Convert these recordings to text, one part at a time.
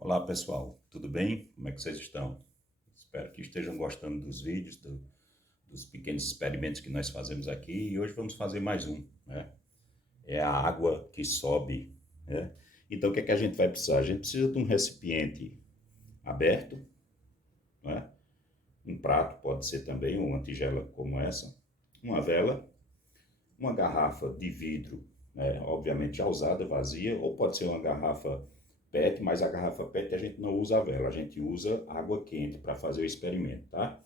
Olá pessoal, tudo bem? Como é que vocês estão? Espero que estejam gostando dos vídeos, dos pequenos experimentos que nós fazemos aqui e hoje vamos fazer mais um, né? É a água que sobe, né? Então o que é que a gente vai precisar? A gente precisa de um recipiente aberto, né? Um prato pode ser também, uma tigela como essa, uma vela, uma garrafa de vidro, né? Obviamente já usada, vazia, ou pode ser uma garrafa PET, mas a garrafa PET a gente não usa a vela, a gente usa água quente para fazer o experimento, tá?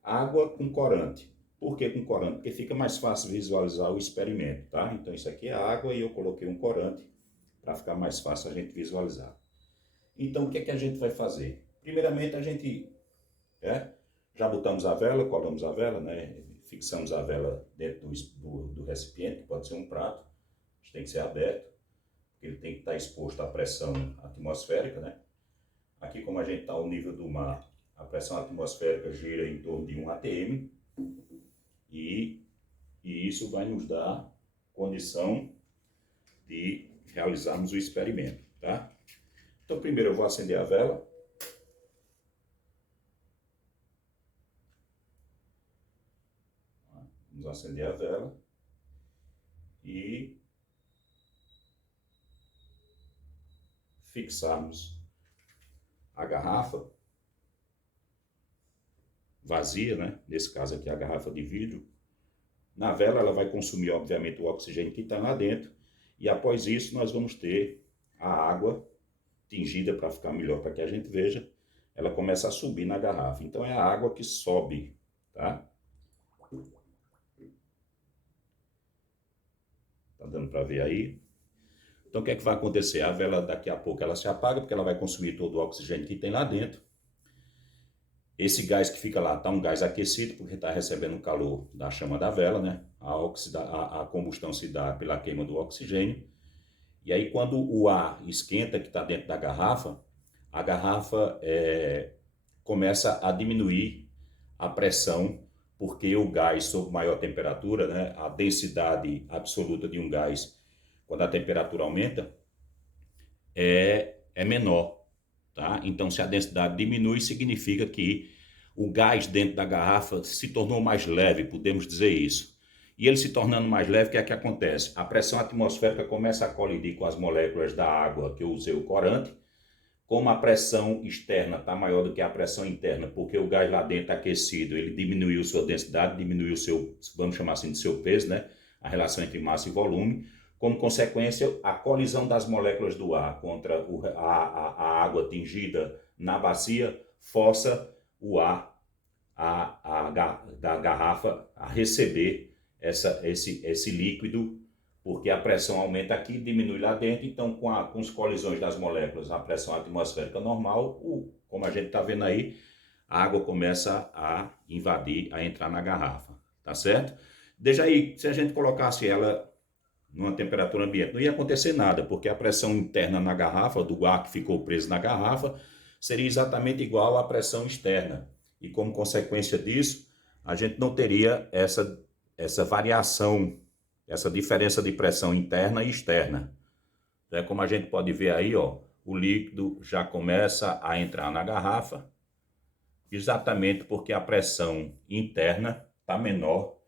Água com corante. Por que com corante? Porque fica mais fácil visualizar o experimento, tá? Então isso aqui é água e eu coloquei um corante para ficar mais fácil a gente visualizar. Então o que é que a gente vai fazer? Primeiramente a gente já botamos a vela, colamos a vela, né? Fixamos a vela dentro do recipiente, que pode ser um prato, tem que ser aberto, porque ele tem que estar exposto à pressão atmosférica, né? Aqui, como a gente está ao nível do mar, a pressão atmosférica gira em torno de 1 atm e isso vai nos dar condição de realizarmos o experimento, tá? Então, primeiro eu vou acender a vela. Vamos acender a vela e fixarmos a garrafa vazia, né? Nesse caso aqui a garrafa de vidro. Na vela ela vai consumir obviamente o oxigênio que está lá dentro e após isso nós vamos ter a água tingida para ficar melhor para que a gente veja. Ela começa a subir na garrafa, então é a água que sobe, tá? Tá dando para ver aí? Então o que é que vai acontecer? A vela daqui a pouco ela se apaga porque ela vai consumir todo o oxigênio que tem lá dentro. Esse gás que fica lá está um gás aquecido porque está recebendo o calor da chama da vela, né? A combustão se dá pela queima do oxigênio. E aí quando o ar esquenta que está dentro da garrafa, a garrafa começa a diminuir a pressão, porque o gás sob maior temperatura, né, a densidade absoluta de um gás, quando a temperatura aumenta, é menor. Tá? Então, se a densidade diminui, significa que o gás dentro da garrafa se tornou mais leve, podemos dizer isso. E ele se tornando mais leve, o que é que acontece? A pressão atmosférica começa a colidir com as moléculas da água que eu usei o corante. Como a pressão externa está maior do que a pressão interna, porque o gás lá dentro aquecido, ele diminuiu sua densidade, diminuiu o seu, vamos chamar assim, de seu peso, né? A relação entre massa e volume. Como consequência, a colisão das moléculas do ar contra a água tingida na bacia força o ar, da garrafa, a receber esse líquido, porque a pressão aumenta aqui, diminui lá dentro, então com as colisões das moléculas, a pressão atmosférica normal, como a gente está vendo aí, a água começa a invadir, a entrar na garrafa, tá certo? Desde aí, se a gente colocasse ela numa temperatura ambiente, não ia acontecer nada, porque a pressão interna na garrafa, do ar que ficou preso na garrafa, seria exatamente igual à pressão externa. E como consequência disso, a gente não teria essa variação, essa diferença de pressão interna e externa. Então, como a gente pode ver aí, ó, o líquido já começa a entrar na garrafa, exatamente porque a pressão interna está menor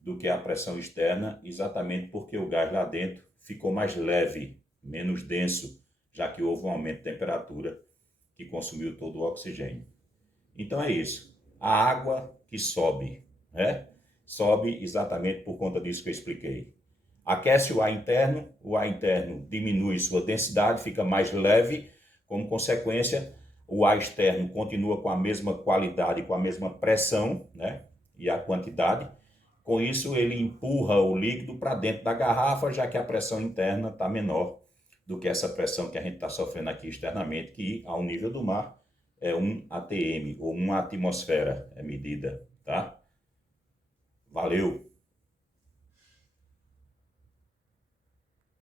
do que a pressão externa, exatamente porque o gás lá dentro ficou mais leve, menos denso, já que houve um aumento de temperatura que consumiu todo o oxigênio. Então é isso, a água que sobe, né? Sobe exatamente por conta disso que eu expliquei. Aquece o ar interno diminui sua densidade, fica mais leve, como consequência, o ar externo continua com a mesma qualidade, com a mesma pressão, né? E a quantidade. Com isso, ele empurra o líquido para dentro da garrafa, já que a pressão interna está menor do que essa pressão que a gente está sofrendo aqui externamente, que ao nível do mar é 1 atm, ou 1 atmosfera é medida, tá? Valeu!